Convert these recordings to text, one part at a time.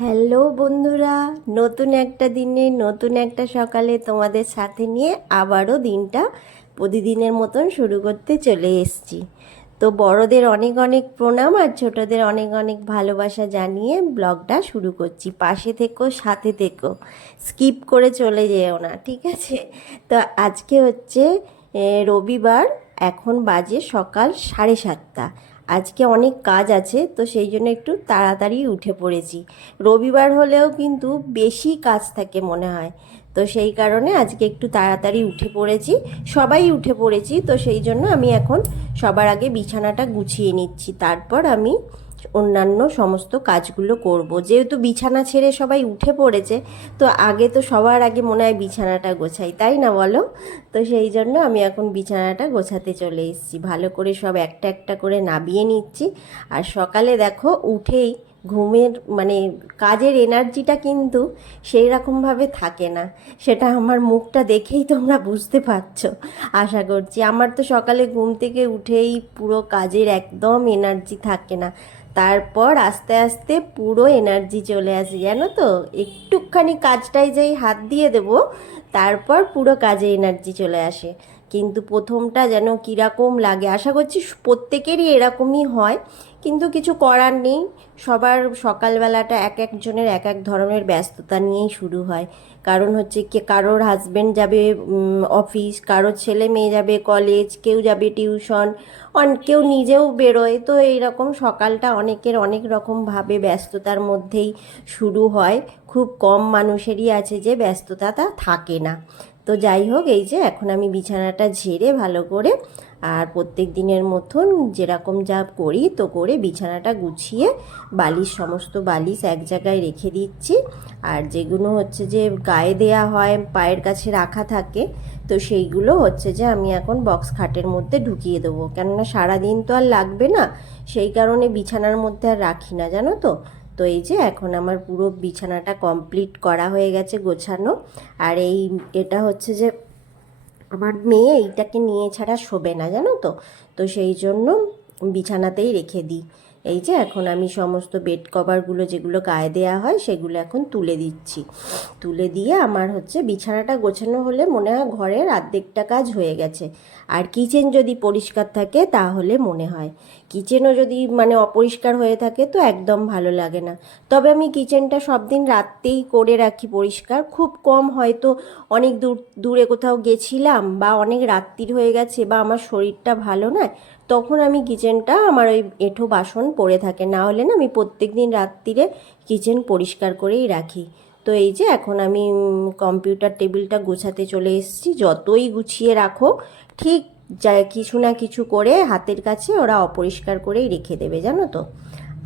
Hello বন্ধুরা, নতুন একটা দিনে নতুন একটা সকালে তোমাদের সাথে নিয়ে আবারও দিনটা প্রতিদিনের মতন শুরু করতে চলে এসেছি। তো বড়দের অনেক অনেক প্রণাম আর ছোটদের অনেক অনেক ভালোবাসা জানিয়ে ব্লগটা শুরু করছি। পাশে থেকো, সাথে থেকো, স্কিপ করে চলে যেও না, ঠিক আছে? তো আজকে হচ্ছে রবিবার, এখন বাজে সকাল 7:30। আজকে অনেক কাজ আছে, তো সেই জন্য একটু তাড়াতাড়ি উঠে পড়েছি। রবিবার হলেও কিন্তু বেশি কাজ থাকে মনে হয়, তো সেই কারণে আজকে একটু তাড়াতাড়ি উঠে পড়েছি। সবাই উঠে পড়েছি, তো সেই জন্য আমি এখন সবার আগে বিছানাটা গুছিয়ে নিচ্ছি, তারপর আমি অন্যান্য সমস্ত কাজগুলো করব। যেহেতু বিছানা ছেড়ে সবাই উঠে পড়েছে, তো আগে তো সবার আগে মনে হয় বিছানাটা গোছাই, তাই না বলো? তো সেই জন্য আমি এখন বিছানাটা গোছাতে চলে এসেছি, ভালো করে সব একটা একটা করে নাবিয়ে নিচ্ছি। আর সকালে দেখো উঠেই ঘুমের মানে কাজের এনার্জিটা কিন্তু সেই রকমভাবে থাকে না, সেটা আমার মুখটা দেখেই তোমরা বুঝতে পারছো আশা করছি। আমার তো সকালে ঘুম থেকে উঠেই পুরো কাজের একদম এনার্জি থাকে না, তারপর আস্তে আস্তে পুরো এনার্জি চলে আসে, জানো তো? একটুখানি কাজটায় যেই হাত দিয়ে দেবো, তারপর পুরো কাজে এনার্জি চলে আসে। কিন্তু প্রথমটা যেন কীরকম লাগে, আশা করছি প্রত্যেকেরই এরকমই হয়, কিন্তু কিছু করার নেই। সবার সকালবেলাটা এক একজনের এক এক ধরনের ব্যস্ততা নিয়েই শুরু হয়। কারণ হচ্ছে কি, কারোর হাজবেন্ড যাবে অফিস, কারোর ছেলে মেয়ে যাবে কলেজ, কেউ যাবে টিউশন, কেউ নিজেও বেরোয়। তো এইরকম সকালটা অনেকের অনেক রকমভাবে ব্যস্ততার মধ্যেই শুরু হয়। খুব কম মানুষেরই আছে যে ব্যস্ততাটা থাকে না। তো যাই হোক, এই যে এখন আমি বিছানাটা ঝেড়ে ভালো করে, আর প্রত্যেক দিনের মতন যেরকম যা করি তো করে বিছানাটা গুছিয়ে বালিশ, সমস্ত বালিশ এক জায়গায় রেখে দিচ্ছি। আর যেগুলো হচ্ছে যে গায়ে দেয়া হয়, পায়ের কাছে রাখা থাকে, তো সেইগুলো হচ্ছে যে আমি এখন বক্স খাটের মধ্যে ঢুকিয়ে দেবো, কেননা সারাদিন তো আর লাগবে না, সেই কারণে বিছানার মধ্যে আর রাখি না, জানো তো? তো এই যে এখন আমার পুরো বিছানাটা কমপ্লিট করা হয়ে গেছে, গোছানো। আর এটা হচ্ছে যে আমার মেয়ে এইটাকে নিয়ে ছাড়া শোবে না, জানো তো? তো সেই জন্য বিছানাতেই রেখে দিই। এই যে এখন আমি সমস্ত বেড কভারগুলো যেগুলো গায়ে দেওয়া হয় সেগুলো এখন তুলে দিচ্ছি। তুলে দিয়ে আমার হচ্ছে বিছানাটা গোছানো হলে মনে হয় ঘরের অর্ধেকটা কাজ হয়ে গেছে। আর কিচেন যদি পরিষ্কার থাকে তাহলে মনে হয়, কিচেনও যদি মানে অপরিষ্কার হয়ে থাকে তো একদম ভালো লাগে না। তবে আমি কিচেনটা সব দিন রাত্রেই করে রাখি পরিষ্কার, খুব কম হয়তো অনেক দূরে কোথাও গেছিলাম বা অনেক রাত্রির হয়ে গেছে বা আমার শরীরটা ভালো নয়, তখন আমি কিচেনটা আমার ওই এঁঠো বাসন পড়ে থাকে, না হলে না আমি প্রত্যেক দিন রাত্রিরে কিচেন পরিষ্কার করেই রাখি। তো এই যে এখন আমি কম্পিউটার টেবিলটা গোছাতে চলে এসেছি। যতই গুছিয়ে রাখো, ঠিক যা কিছু না কিছু করে হাতের কাছে ওরা অপরিষ্কার করেই রেখে দেবে, জানো তো?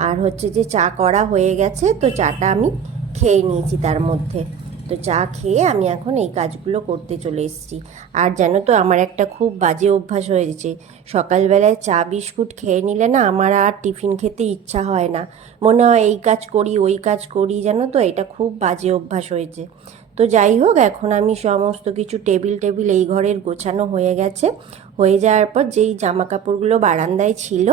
আর হচ্ছে যে চা করা হয়ে গেছে, তো চাটা আমি খেয়ে নিয়েছি তার মধ্যে। তো চা খেয়ে আমি এখন এই কাজগুলো করতে চলে এসেছি। আর জানো তো, আমার একটা খুব বাজে অভ্যাস হয়েছে, সকালবেলায় চা বিস্কুট খেয়ে নিলে না আমার আর টিফিন খেতে ইচ্ছা হয় না, মনে হয় এই কাজ করি ওই কাজ করি, জানো তো? এটা খুব বাজে অভ্যাস হয়েছে। তো যাই হোক, এখন আমি সমস্ত কিছু টেবিল টেবিল এই ঘরের গোছানো হয়ে গেছে। হয়ে যাওয়ার পর যেই জামা কাপড়গুলো বারান্দায় ছিল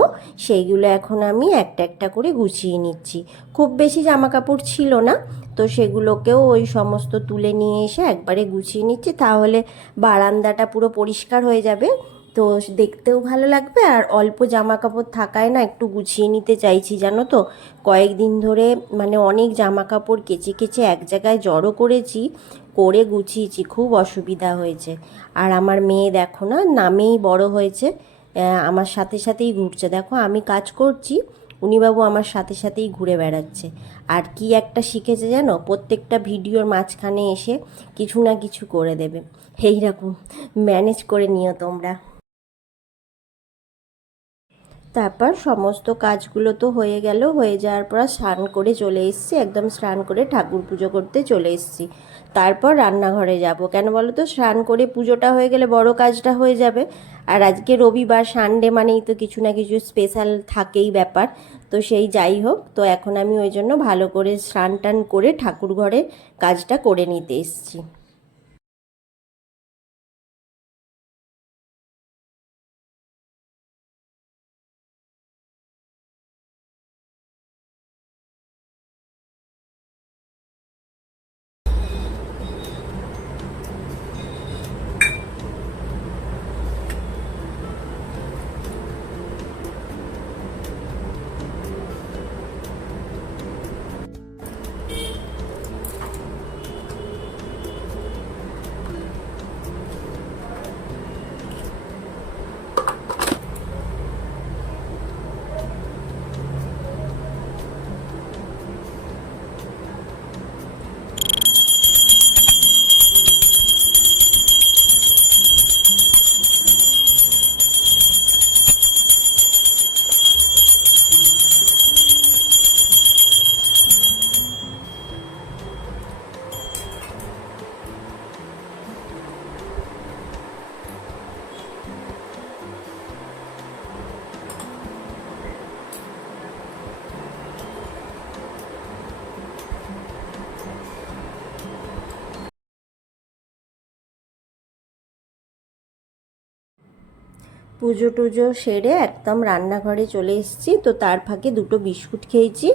সেইগুলো এখন আমি একটা একটা করে গুছিয়ে নিচ্ছি। খুব বেশি জামা কাপড় ছিল না, তো সেগুলোকেও ওই সমস্ত তুলে নিয়ে এসে একবারে গুছিয়ে নিচ্ছি, তাহলে বারান্দাটা পুরো পরিষ্কার হয়ে যাবে। তো দেখতেও ভালো লাগবে, আর অল্প জামা কাপড় থাকায় না একটু গুছিয়ে নিতে চাইছি, জানো তো? কয়েকদিন ধরে মানে অনেক জামা কাপড় কেচে কেচে এক জায়গায় জড়ো করেছি, করে গুছিয়েছি, খুব অসুবিধা হয়েছে। আর আমার মেয়ে দেখো না, নামেই বড় হয়েছে, আমার সাথে সাথেই ঘুরছে। দেখো আমি কাজ করছি, উনি বাবু আমার সাথে সাথেই ঘুরে বেড়াচ্ছে। আর কি একটা শিখেছে জানো, প্রত্যেকটা ভিডিওর মাঝখানে এসে কিছু না কিছু করে দেবে। এই রকম ম্যানেজ করে নিও তোমরা। তারপর সমস্ত কাজগুলো তো হয়ে গেল, হয়ে যাওয়ার পর স্নান করে চলে এসেছি, একদম স্নান করে ঠাকুর পুজো করতে চলে এসেছি। তারপর রান্নাঘরে যাব, কেন বলো তো? স্নান করে পুজোটা হয়ে গেলে বড় কাজটা হয়ে যাবে। আর আজকে রবিবার, সানডে মানেই তো কিছু না কিছু স্পেশাল থাকেই ব্যাপার। তো সেই যাই হোক, তো এখন আমি ওই জন্য ভালো করে স্নান টান করে ঠাকুর ঘরে কাজটা করে নিতে এসেছি। পুজো টুজো সেরে একদম রান্নাঘরে চলে এসেছি। তো তার ফাঁকে দুটো বিস্কুট খেয়েছি,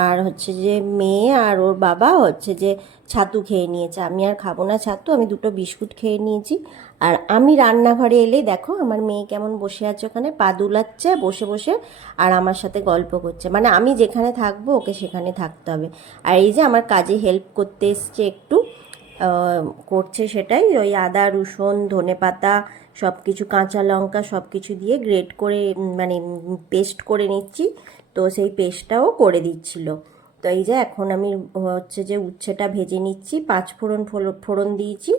আর হচ্ছে যে মেয়ে আর ওর বাবা হচ্ছে যে ছাতু খেয়ে নিয়েছে। আমি আর খাবো না ছাতু, আমি দুটো বিস্কুট খেয়ে নিয়েছি। আর আমি রান্নাঘরে এলেই দেখো আমার মেয়ে কেমন বসে আছে, ওখানে পা দুলাচ্ছে বসে বসে আর আমার সাথে গল্প করছে। মানে আমি যেখানে থাকবো ওকে সেখানে থাকতে হবে। আর এই যে আমার কাজে হেল্প করতে এসছে একটু, করছে সেটাই, ওই আদা রসুন ধনেপাতা সব কিছু কাঁচা লঙ্কা সব কিছু দিয়ে গ্রেট করে মানে পেস্ট করে নিচ্ছি। তো সেই পেস্টটাও করে দিচ্ছিল। তো এই যে এখন আমি হচ্ছে যে উচ্ছেটা ভেজে নিচ্ছি, পাঁচ ফোড়ন ফোড়ন দিয়েছি,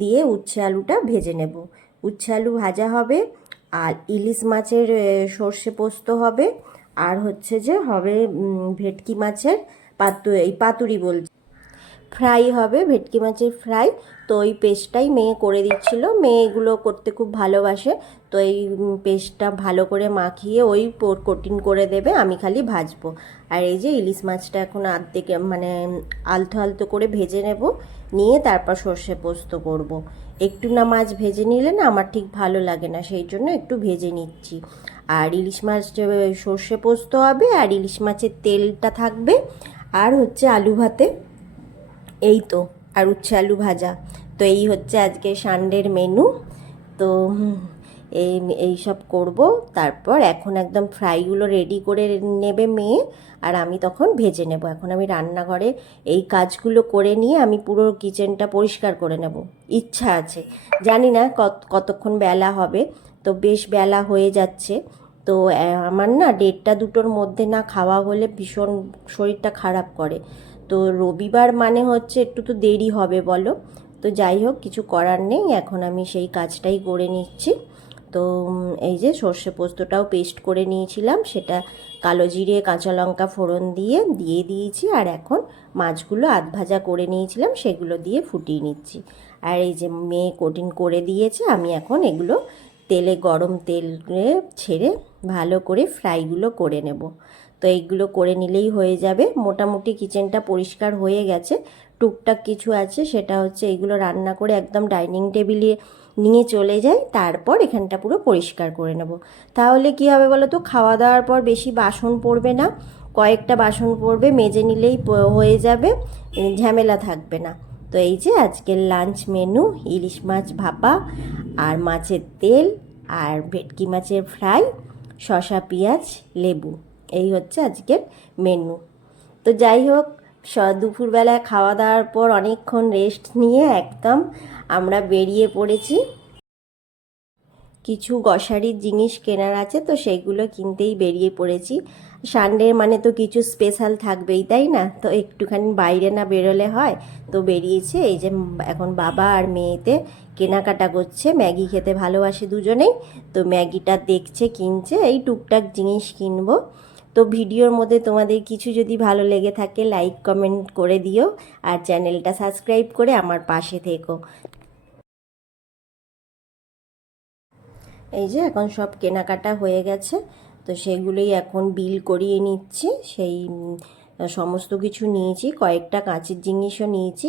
দিয়ে উচ্ছে আলুটা ভেজে নেব। উচ্ছে আলু ভাজা হবে, আর ইলিশ মাছের সর্ষে পোস্ত হবে, আর হচ্ছে যে হবে ভেটকি মাছের পাতুরি বলছি, ফ্রাই হবে, ভেটকি মাছের ফ্রাই। তো ওই পেস্টটাই মেয়ে করে দিচ্ছিল, মেয়ে এগুলো করতে খুব ভালোবাসে। তো এই পেস্টটা ভালো করে মাখিয়ে ওই কোটিং করে দেবে, আমি খালি ভাজবো। আর এই যে ইলিশ মাছটা এখন আর্ধেকে মানে আলতো আলতো করে ভেজে নেব, নিয়ে তারপর সর্ষে পোস্ত করব। একটু না মাছ ভেজে নিলে না আমার ঠিক ভালো লাগে না, সেই জন্য একটু ভেজে নিচ্ছি। আর ইলিশ মাছ সর্ষে পোস্ত হবে, আর ইলিশ মাছের তেলটা থাকবে, আর হচ্ছে আলু ভাতে, এই তো, আর উচ্ছে আলু ভাজা। তো এই হচ্ছে আজকে সানডের মেনু। তো এই এই সব করব। তারপর এখন একদম ফ্রাইগুলো রেডি করে নেবে মেয়ে, আর আমি তখন ভেজে নেব। এখন আমি রান্নাঘরে এই কাজগুলো করে নিয়ে আমি পুরো কিচেনটা পরিষ্কার করে নেব, ইচ্ছা আছে। জানি না কতক্ষণ বেলা হবে, তো বেশ বেলা হয়ে যাচ্ছে। তো আমার না 1:30-2টোর মধ্যে না খাওয়া হলে ভীষণ শরীরটা খারাপ করে। তো রবিবার মানে হচ্ছে একটু তো দেরি হবে বলো। তো যাই হোক, কিছু করার নেই, এখন আমি সেই কাজটাই করে নিচ্ছি। তো এই যে সর্ষে পোস্তটাও পেস্ট করে নিয়েছিলাম, সেটা কালো জিরে কাঁচা লঙ্কা ফোড়ন দিয়ে দিয়েছি। আর এখন মাছগুলো আধ ভাজা করে নিয়েছিলাম সেগুলো দিয়ে ফুটিয়ে নিচ্ছি। আর এই যে মেয়ে কোটিং করে দিয়েছে, আমি এখন এগুলো তেলে গরম তেলে ছেড়ে ভালো করে ফ্রাইগুলো করে নেব। তো এইগুলো করে নিলেই হয়ে যাবে। মোটামুটি কিচেনটা পরিষ্কার হয়ে গেছে, টুকটাক কিছু আছে, সেটা হচ্ছে এইগুলো রান্না করে একদম ডাইনিং টেবিলে নিয়ে চলে যাই, তারপর এখানটা পুরো পরিষ্কার করে নেব। তাহলে কি হবে বলো তো, খাওয়া দাওয়ার পর বেশি বাসন পড়বে না, কয়েকটা বাসন পড়বে, মেজে নিলেই হয়ে যাবে, ঝামেলা থাকবে না। তো এই যে আজকের লাঞ্চ মেনু, ইলিশ মাছ ভাপা আর মাছের তেল আর ভেটকি মাছের ফ্রাই, শসা পেঁয়াজ লেবু, এই হচ্ছে আজকের মেনু। তো যাই হোক, দুপুরবেলায় খাওয়া দাওয়ার পর অনেকক্ষণ রেস্ট নিয়ে একদম আমরা বেরিয়ে পড়েছি। কিছু গ্রসারির জিনিস কেনার আছে, তো সেইগুলো কিনতেই বেরিয়ে পড়েছি। সানডে মানে তো কিছু স্পেশাল থাকবেই, তাই না? তো একটুখানি বাইরে না বেরোলে হয়, তো বেরিয়েছে। এই যে এখন বাবা আর মেয়েতে কেনাকাটা করছে, ম্যাগি খেতে ভালোবাসে দুজনেই, তো ম্যাগিটা দেখছে, কিনছে, এই টুকটাক জিনিস কিনবো। তো ভিডিওর মধ্যে তোমাদের কিছু যদি ভালো লেগে থাকে লাইক কমেন্ট করে দিও, আর চ্যানেলটা সাবস্ক্রাইব করে আমার পাশে থেকো। এই যে এখন সব কেনাকাটা হয়ে গেছে, তো সেগুলোই এখন বিল করিয়ে নিচ্ছি। সেই সমস্ত কিছু নিয়েছি, কয়েকটা কাঁচের জিনিসও নিয়েছি।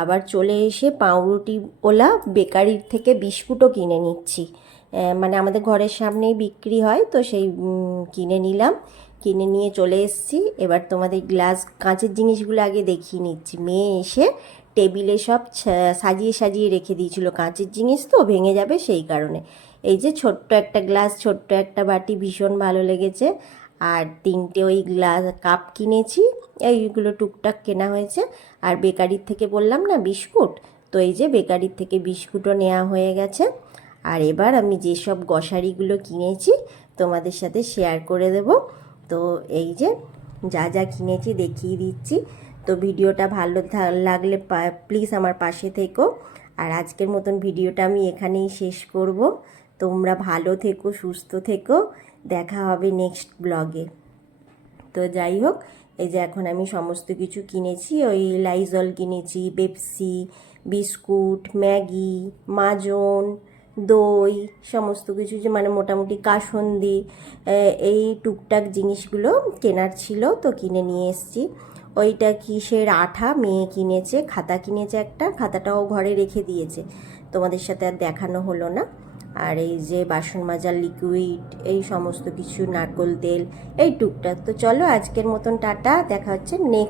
আবার চলে এসে পাউরুটি ওলা বেকারির থেকে বিস্কুটও কিনে নিচ্ছি। মানে আমাদের ঘরের সামনেই বিক্রি হয়, তো সেই কিনে নিলাম, কিনে নিয়ে চলে এসেছি। এবার তোমাদের গ্লাস কাঁচের জিনিসগুলো আগে দেখিয়ে নিচ্ছি। মেয়ে এসে টেবিলে সব সাজিয়ে সাজিয়ে রেখে দিয়েছিল, কাঁচের জিনিস তো ভেঙে যাবে সেই কারণে। এই যে ছোট্ট একটা গ্লাস, ছোট্ট একটা বাটি, ভীষণ ভালো লেগেছে। আর 3টে ওই গ্লাস কাপ কিনেছি, এইগুলো টুকটাক কেনা হয়েছে। আর বেকারির থেকে বললাম না বিস্কুট, তো এই যে বেকারির থেকে বিস্কুটও নেওয়া হয়ে গেছে। আর এবার আমি যেসব গ্রসারিগুলো কিনেছি তোমাদের সাথে শেয়ার করে দেব। তো এই যে যা যা কিনেছি দেখিয়ে দিচ্ছি। তো ভিডিওটা ভালো লাগলে প্লিজ আমার পাশে থেকো। আর আজকের মতন ভিডিওটা আমি এখানেই শেষ করব। তোমরা ভালো থেকো, সুস্থ থেকো, দেখা হবে নেক্সট ব্লগে। তো যাই হোক, এই যে এখন আমি সমস্ত কিছু কিনেছি, ওই লাইজল কিনেছি, পেপসি, বিস্কুট, ম্যাগি, মাজন, দই, সমস্ত কিছু, যে মানে মোটামুটি কাসন্দি, এই টুকটাক জিনিসগুলো কেনার ছিল, তো কিনে নিয়ে এসেছি। ওইটা কিসের আঠা মেয়ে কিনেছে, খাতা কিনেছে একটা, খাতাটাও ঘরে রেখে দিয়েছে, তোমাদের সাথে আর দেখানো হলো না। আর এই যে বাসন মাজার লিকুইড, এই সমস্ত কিছু, নারকোল তেল, এই টুকটাক। তো চলো আজকের মতন টাটা, দেখা হচ্ছে নেক্সট